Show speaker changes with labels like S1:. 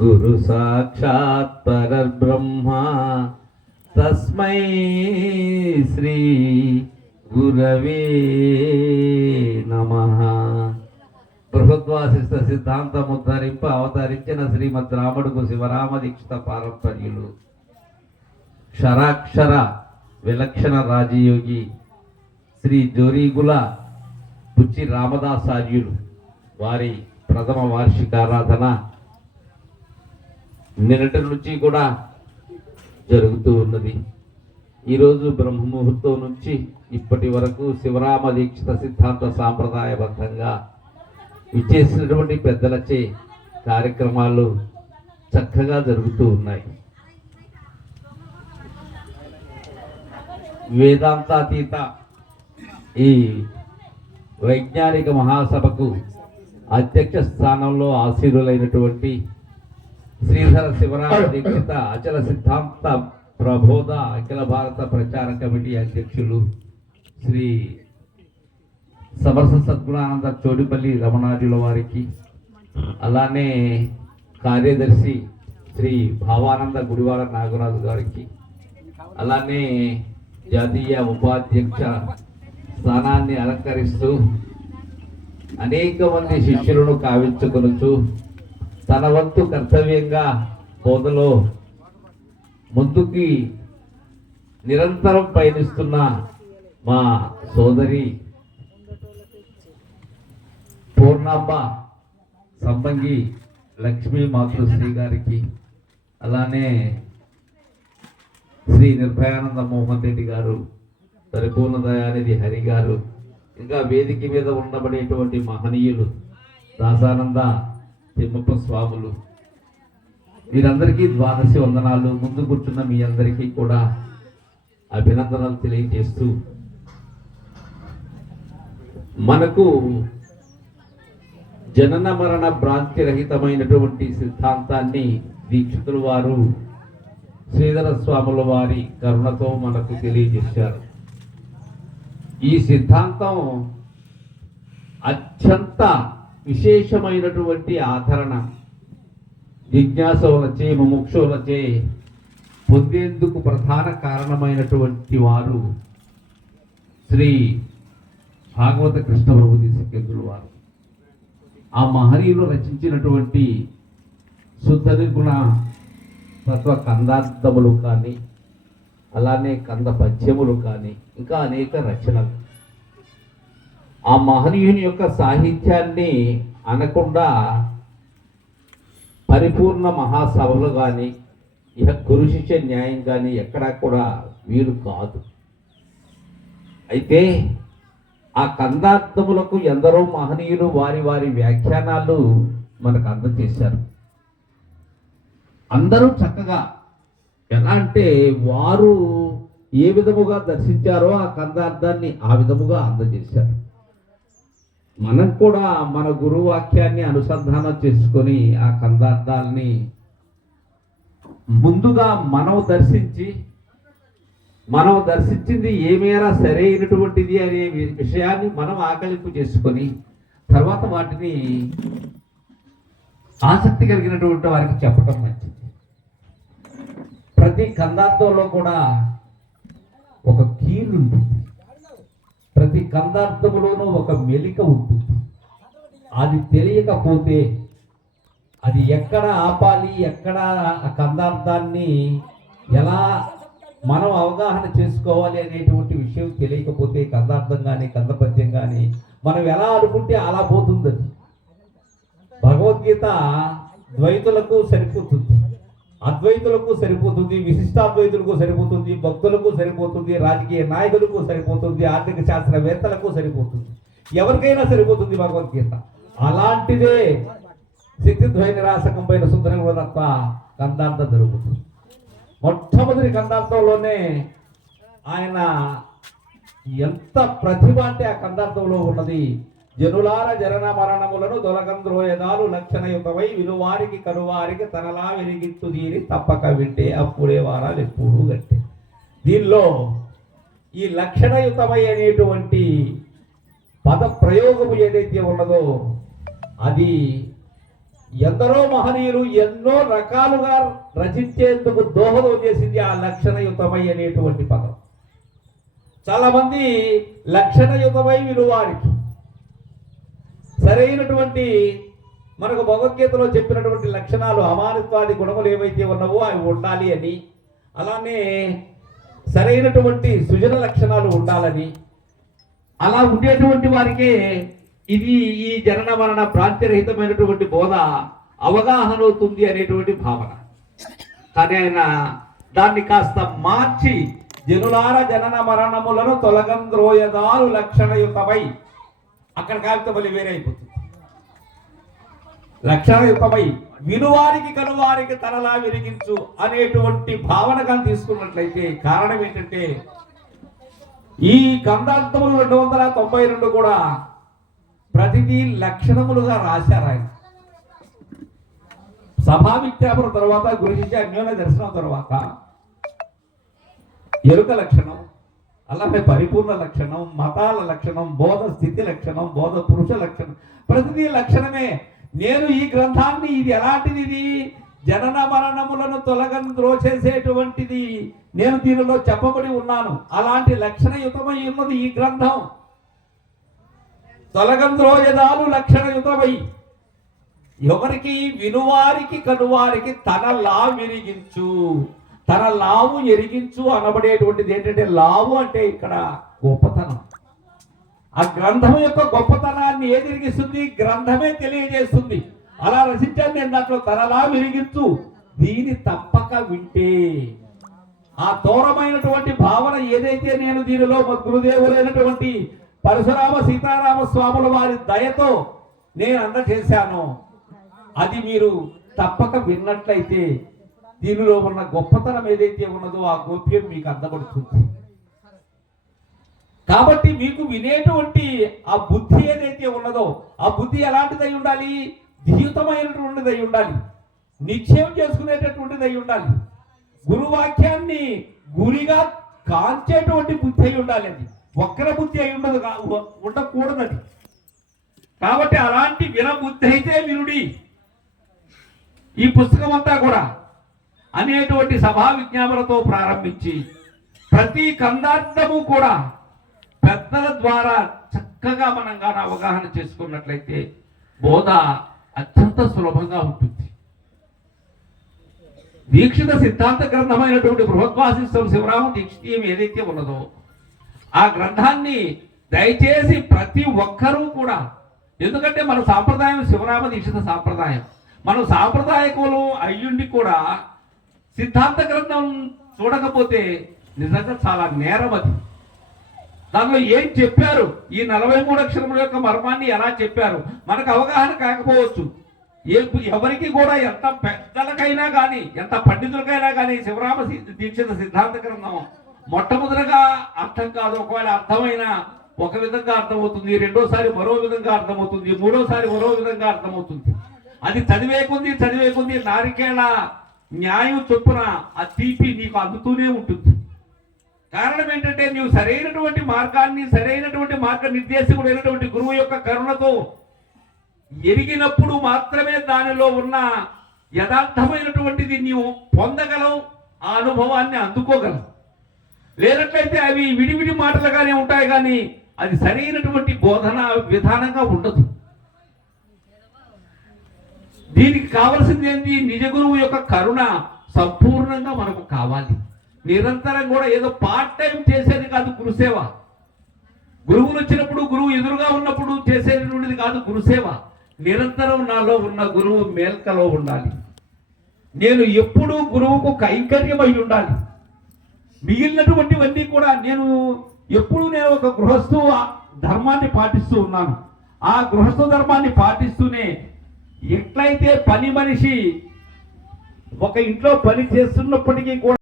S1: గురు సాక్షాత్ పరబ్రహ్మ. తస్మై శ్రీ గురవే నమ. బృహద్వాసిష్ట సిద్ధాంతం ఉద్ధరింప అవతరించిన శ్రీమద్ రాముడుకు శివరామ దీక్షిత పారంపర్యులు. క్షరాక్షర విలక్షణ రాజయోగి శ్రీ జోరీగుల బుచ్చి రామదాసార్యులు. వారి ప్రథమ వార్షిక ఆరాధన నిన్నటి నుంచి కూడా జరుగుతూ ఉన్నది. ఈరోజు బ్రహ్మముహూర్తం నుంచి ఇప్పటి వరకు శివరామ దీక్షిత సిద్ధాంత సాంప్రదాయబద్ధంగా ఇచ్చేసినటువంటి పెద్దలచే కార్యక్రమాలు చక్కగా జరుగుతూ ఉన్నాయి. వేదాంతాతీత ఈ వైజ్ఞానిక మహాసభకు అధ్యక్ష స్థానంలో ఆశీనులైనటువంటి శ్రీధర శివరామ దీక్షిత అచల సిద్ధాంత ప్రబోధ అఖిల భారత ప్రచార కమిటీ అధ్యక్షులు శ్రీ సమరస సద్గుణానంద చోడిపల్లి రమణాజుల వారికి అలానే కార్యదర్శి శ్రీ భావానంద గుడివాడ నాగరాజు గారికి అలానే జాతీయ ఉపాధ్యక్ష స్థానాన్ని అలంకరిస్తూ అనేక మంది శిష్యులను కావించుకొనుచు తన వంతు కర్తవ్యంగా బోధలో ముందుకి నిరంతరం పయనిస్తున్న మా సోదరి పూర్ణాంబ సంబంగి లక్ష్మీ మాతృశ్రీ గారికి అలానే శ్రీ నిర్భయానంద మోహన్ రెడ్డి గారు పరిపూర్ణ దయానిధి హరి గారు ఇంకా వేదిక మీద ఉండబడేటువంటి మహనీయులు దాసానంద తిమ్మప్ప స్వాములు. వీరందరికీ ద్వాదశి వందనాలు. ముందు కూర్చున్న మీ అందరికీ కూడా అభినందనలు తెలియజేస్తూ మనకు జనన మరణ భ్రాంతి రహితమైనటువంటి సిద్ధాంతాన్ని దీక్షితుల వారు శ్రీధర స్వాముల వారి కరుణతో మనకు తెలియజేశారు. ఈ సిద్ధాంతం అత్యంత విశేషమైనటువంటి ఆదరణ. జిజ్ఞాసులచే ముముక్షులచే పొందేందుకు ప్రధాన కారణమైనటువంటి వారు శ్రీ భాగవత కృష్ణ ప్రభు దేశికేంద్రుల వారు. ఆ మహనీయులు రచించినటువంటి శుద్ధ నిర్గుణ తత్వ కందార్థములు కానీ అలానే కంద పద్యములు కానీ ఇంకా అనేక రచనలు. ఆ మహనీయుని యొక్క సాహిత్యాన్ని అనకుండా పరిపూర్ణ మహాసభలు కానీ ఇక గురు శిష్య న్యాయం కానీ ఎక్కడా కూడా వీలు కాదు. అయితే ఆ కందార్థములకు ఎందరో మహనీయులు వారి వారి వ్యాఖ్యానాలు మనకు అందజేశారు. అందరూ చక్కగా ఎలా అంటే వారు ఏ విధముగా దర్శించారో ఆ కందార్థాన్ని ఆ విధముగా అందజేశారు. మనం కూడా మన గురువు వాక్యాన్ని అనుసంధానం చేసుకొని ఆ కందార్థాలని ముందుగా మనం దర్శించి మనం దర్శించింది ఏమైనా సరైనటువంటిది అనే విషయాన్ని మనం ఆకలింపు చేసుకొని తర్వాత వాటిని ఆసక్తి కలిగినటువంటి వారికి చెప్పటం మంచిది. ప్రతి కందార్థంలో కూడా ఒక కీలు ఉంటుంది ప్రతి కందార్థములోనూ ఒక మెలిక ఉంటుంది. అది తెలియకపోతే అది ఎక్కడ ఆపాలి ఎక్కడ ఆ కందార్థాన్ని ఎలా మనం అవగాహన చేసుకోవాలి అనేటువంటి విషయం తెలియకపోతే కందార్థం కానీ కందపద్యం కానీ మనం ఎలా అనుకుంటే అలా పోతుంది అది భగవద్గీత ద్వైతులకు సరిపోతుంది. అద్వైతులకు సరిపోతుంది విశిష్టాద్వైతులకు సరిపోతుంది భక్తులకు సరిపోతుంది రాజకీయ నాయకులకు సరిపోతుంది ఆర్థిక శాస్త్రవేత్తలకు సరిపోతుంది. ఎవరికైనా సరిపోతుంది భగవద్గీత. అలాంటిదే శక్తిద్వయ నిరాశకం పైన శుద్ధన కూడా తప్ప కందార్థం జరుగుతుంది మొట్టమొదటి కందార్థంలోనే ఆయన ఎంత ప్రతిభ అంటే ఆ కందార్థంలో ఉన్నది జనులార జరణ మరణములను దొలగంద్రోయదాలు లక్షణయుతమై విలువారికి కరువారికి తనలా వెలిగించు దీని తప్పక వింటే అప్పుడే వారాలు ఎప్పుడు గట్టే. దీనిలో ఈ లక్షణయుతమై అనేటువంటి పద ప్రయోగము ఏదైతే ఉన్నదో అది ఎందరో మహనీయులు ఎన్నో రకాలుగా రచించేందుకు దోహదం చేసింది ఆ లక్షణయుతమై అనేటువంటి పదం. చాలామంది లక్షణయుతమై విలువారికి సరైనటువంటి మనకు భగవద్గీతలో చెప్పినటువంటి లక్షణాలు అమానిత్వాది గుణములు ఏవైతే ఉన్నావో అవి ఉండాలి అని అలానే సరైనటువంటి సృజన లక్షణాలు ఉండాలని అలా ఉండేటువంటి వారికే ఇది ఈ జనన మరణ భ్రాంతిరహితమైనటువంటి బోధ అవగాహన అవుతుంది అనేటువంటి భావన. కానీ ఆయన దాన్ని కాస్త మార్చి జనులార జనన మరణములను తొలగంద్రోయదారు లక్షణయుతమై అక్కడ కాగితమల్లి వేరే అయిపోతుంది. లక్షణయుతమై వినువారికి కనువారికి తనలా విరిగించు అనేటువంటి భావనగా తీసుకున్నట్లయితే కారణం ఏంటంటే ఈ కందార్థములు రెండు వందల తొంభై రెండు కూడా ప్రతిదీ లక్షణములుగా రాశారు ఆయన. సభా విజ్ఞాపన తర్వాత గురించి అన్యోన్య దర్శనం తర్వాత ఎరుక లక్షణం అలాగే పరిపూర్ణ లక్షణం మతాల లక్షణం బోధ స్థితి లక్షణం బోధ పురుష లక్షణం. ప్రతిదీ లక్షణమే. నేను ఈ గ్రంథాన్ని ఇది ఎలాంటిది ఇది జనన మరణములను తొలగని ద్రోచేసేటువంటిది నేను దీనిలో చెప్పబడి ఉన్నాను. అలాంటి లక్షణయుతమై ఉన్నది ఈ గ్రంథం. తొలగం తొలగంద్రోయదాలు లక్షణయుతమై. ఎవరికి వినువారికి కనువారికి తన లా విరిగించు తన లావు ఎరిగించు అనబడేటువంటిది ఏంటంటే లావు అంటే ఇక్కడ గొప్పతనం. ఆ గ్రంథం యొక్క గొప్పతనాన్ని ఏది ఎరిగిస్తుంది? గ్రంథమే తెలియజేస్తుంది. అలా రచించాను నేను దాంట్లో తనలా విరిగించు దీని తప్పక వింటే. ఆ దూరమైనటువంటి భావన ఏదైతే నేను దీనిలో మా గురుదేవులైనటువంటి పరశురామ సీతారామ స్వాముల వారి దయతో నేను అందచేశాను అది మీరు తప్పక విన్నట్లయితే దీనిలో ఉన్న గొప్పతనం ఏదైతే ఉన్నదో ఆ గోప్యం మీకు అందబడుతుంది. కాబట్టి మీకు వినేటువంటి ఆ బుద్ధి ఏదైతే ఉన్నదో ఆ బుద్ధి ఎలాంటిదై ఉండాలి? ధీయుతమైనటువంటిదై ఉండాలి. నిశ్చయం చేసుకునేటటువంటిది అయి ఉండాలి. గురువాక్యాన్ని గురిగా కాల్చేటువంటి బుద్ధి అయి ఉండాలి అది. వక్ర బుద్ధి అయి ఉండదు కా- ఉండకూడదది. కాబట్టి అలాంటి వినబుద్ధి అయితే వినుడి. ఈ పుస్తకం అంతా కూడా అనేటువంటి సభా విజ్ఞాపనతో ప్రారంభించి ప్రతి కందార్థము కూడా పెద్దల ద్వారా చక్కగా మనం కానీ అవగాహన చేసుకున్నట్లయితే బోధ అత్యంత సులభంగా ఉంటుంది. దీక్షిత సిద్ధాంత గ్రంథమైనటువంటి బృహద్వాసిస్వం శివరామ దీక్షితీయం ఏదైతే ఉన్నదో ఆ గ్రంథాన్ని దయచేసి ప్రతి ఒక్కరూ కూడా ఎందుకంటే మన సాంప్రదాయం శివరామ దీక్షిత సాంప్రదాయం. మనం సాంప్రదాయకులు అయ్యుండి కూడా సిద్ధాంత గ్రంథం చూడకపోతే నిజంగా చాలా నేరం అది. దానిలో ఏం చెప్పారు? ఈ నలభై మూడు అక్షరముల యొక్క మర్మాన్ని ఎలా చెప్పారు? మనకు అవగాహన కాకపోవచ్చు. ఏ ఎవరికి కూడా ఎంత పెద్దలకైనా కానీ ఎంత పండితులకైనా కానీ శివరామ దీక్షిత సిద్ధాంత గ్రంథం మొట్టమొదటిగా అర్థం కాదు. ఒకవేళ అర్థమైనా ఒక విధంగా అర్థమవుతుంది రెండోసారి మరో విధంగా అర్థమవుతుంది మూడోసారి మరో విధంగా అర్థమవుతుంది. అది చదివేకుంది చదివేకుంది నారికేళ న్యాయం చొప్పున ఆ తీపి నీకు అందుతూనే ఉంటుంది. కారణం ఏంటంటే నీవు సరైనటువంటి మార్గాన్ని సరైనటువంటి మార్గ నిర్దేశకుడైనటువంటి గురువు యొక్క కరుణతో ఎరిగినప్పుడు మాత్రమే దానిలో ఉన్న యథార్థమైనటువంటిది నీవు పొందగలవు ఆ అనుభవాన్ని అందుకోగలవు. లేనట్లయితే అవి విడివిడి మాటలుగానే ఉంటాయి కానీ అది సరైనటువంటి బోధన విధానంగా ఉండదు. దీనికి కావలసింది ఏంటి నిజ గురువు యొక్క కరుణ సంపూర్ణంగా మనకు కావాలి. నిరంతరం కూడా ఏదో పార్ట్ టైం చేసేది కాదు గురుసేవ. గురువులు వచ్చినప్పుడు గురువు ఎదురుగా ఉన్నప్పుడు చేసేటువంటిది కాదు గురుసేవ. నిరంతరం నాలో ఉన్న గురువు మేల్కలో ఉండాలి. నేను ఎప్పుడూ గురువుకు కైంకర్యమై ఉండాలి. మిగిలినటువంటివన్నీ కూడా నేను ఎప్పుడు నేను ఒక గృహస్థు ధర్మాన్ని పాటిస్తూ ఉన్నాను. ఆ గృహస్థ ధర్మాన్ని పాటిస్తూనే ఎట్లయితే పని మనిషి ఒక ఇంట్లో పని చేస్తున్నప్పటికీ కూడా